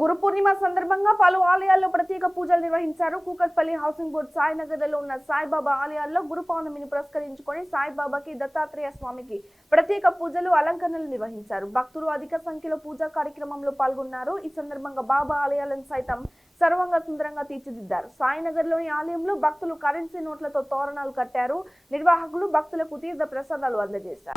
గురుపూర్ణి సందర్భంగా పలు ఆలయాల్లో ప్రత్యేక పూజలు నిర్వహించారు. కూకట్పల్లి హౌసింగ్ బోర్డు సాయినగర్లో ఉన్న సాయిబాబా ఆలయాల్లో గురు పౌర్ణమిని పురస్కరించుకొని సాయిబాబాకి దత్తాత్రేయ స్వామికి ప్రత్యేక పూజలు అలంకరణలు నిర్వహించారు. భక్తులు అధిక సంఖ్యలో పూజా కార్యక్రమంలో పాల్గొన్నారు. ఈ సందర్భంగా బాబా ఆలయాలను సైతం సర్వంగా సుందరంగా తీర్చిదిద్దారు. సాయినగర్లోని ఆలయంలో భక్తులు కరెన్సీ నోట్లతో తోరణాలు కట్టారు. నిర్వాహకులు భక్తులకు తీర్థ ప్రసాదాలు అందజేశారు.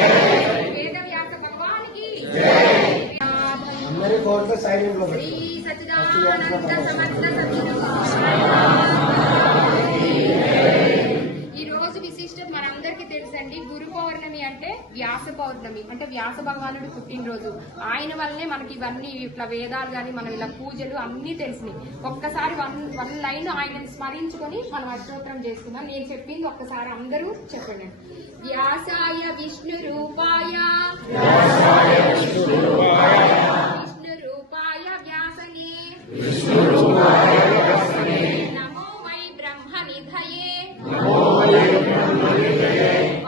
ఈ రోజు విశిష్టత మనందరికీ తెలుసండి గురు పౌర్ణమి అంటే వ్యాస పౌర్ణమి. అంటే వ్యాస భగవానుడు పుట్టినరోజు. ఆయన వల్లనే మనకి ఇవన్నీ ఇట్లా వేదాలు కానీ మనం ఇలా పూజలు అన్నీ తెలిసినాయి. ఒక్కసారి వన్ వన్ లైన్ ఆయనను స్మరించుకొని మనం అష్టోత్తరం చేసుకుందాం నేను చెప్పింది ఒక్కసారి అందరూ చెప్పండి. వ్యాసాయ విష్ణు రూపాయ Holy, holy, holy,